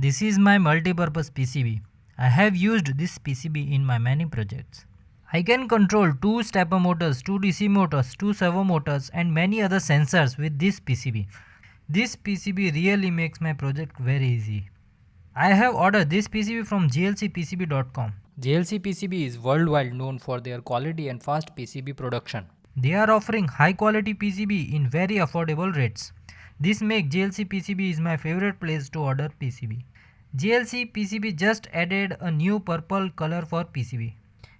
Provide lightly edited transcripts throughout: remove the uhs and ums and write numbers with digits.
This is my multipurpose PCB. I have used this PCB in my many projects. I can control 2 stepper motors, 2 DC motors, 2 servo motors and many other sensors with this PCB. This PCB really makes my project very easy. I have ordered this PCB from glcpcb.com. GLC PCB is worldwide known for their quality and fast PCB production. They are offering high quality PCB in very affordable rates. This makes GLC PCB is my favorite place to order PCB. GLC PCB just added a new purple color for PCB.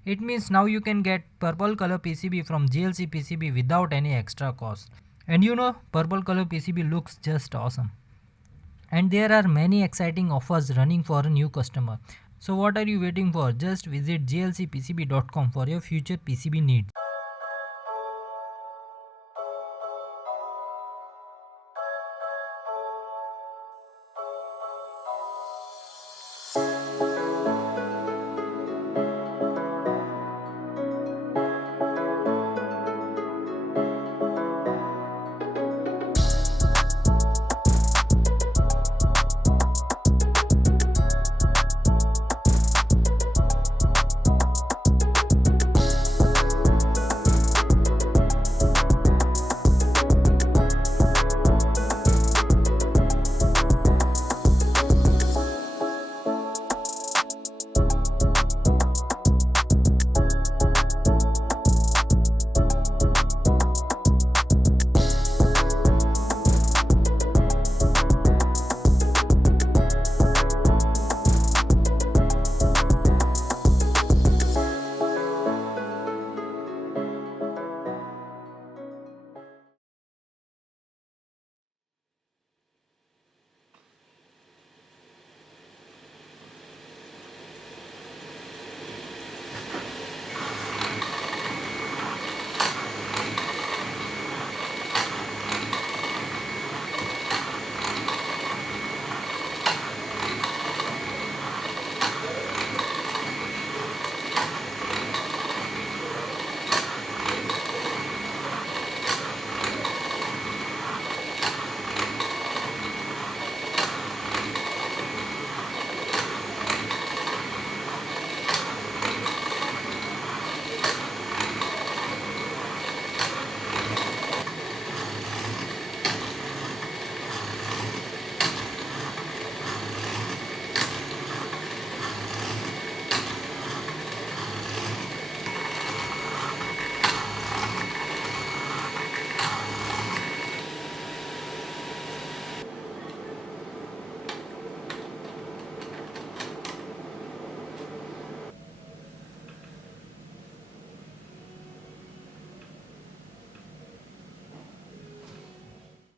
It means now you can get purple color PCB from GLC PCB without any extra cost. And you know, purple color PCB looks just awesome. And there are many exciting offers running for a new customer. So what are you waiting for? Just visit glcpcb.com for your future PCB needs.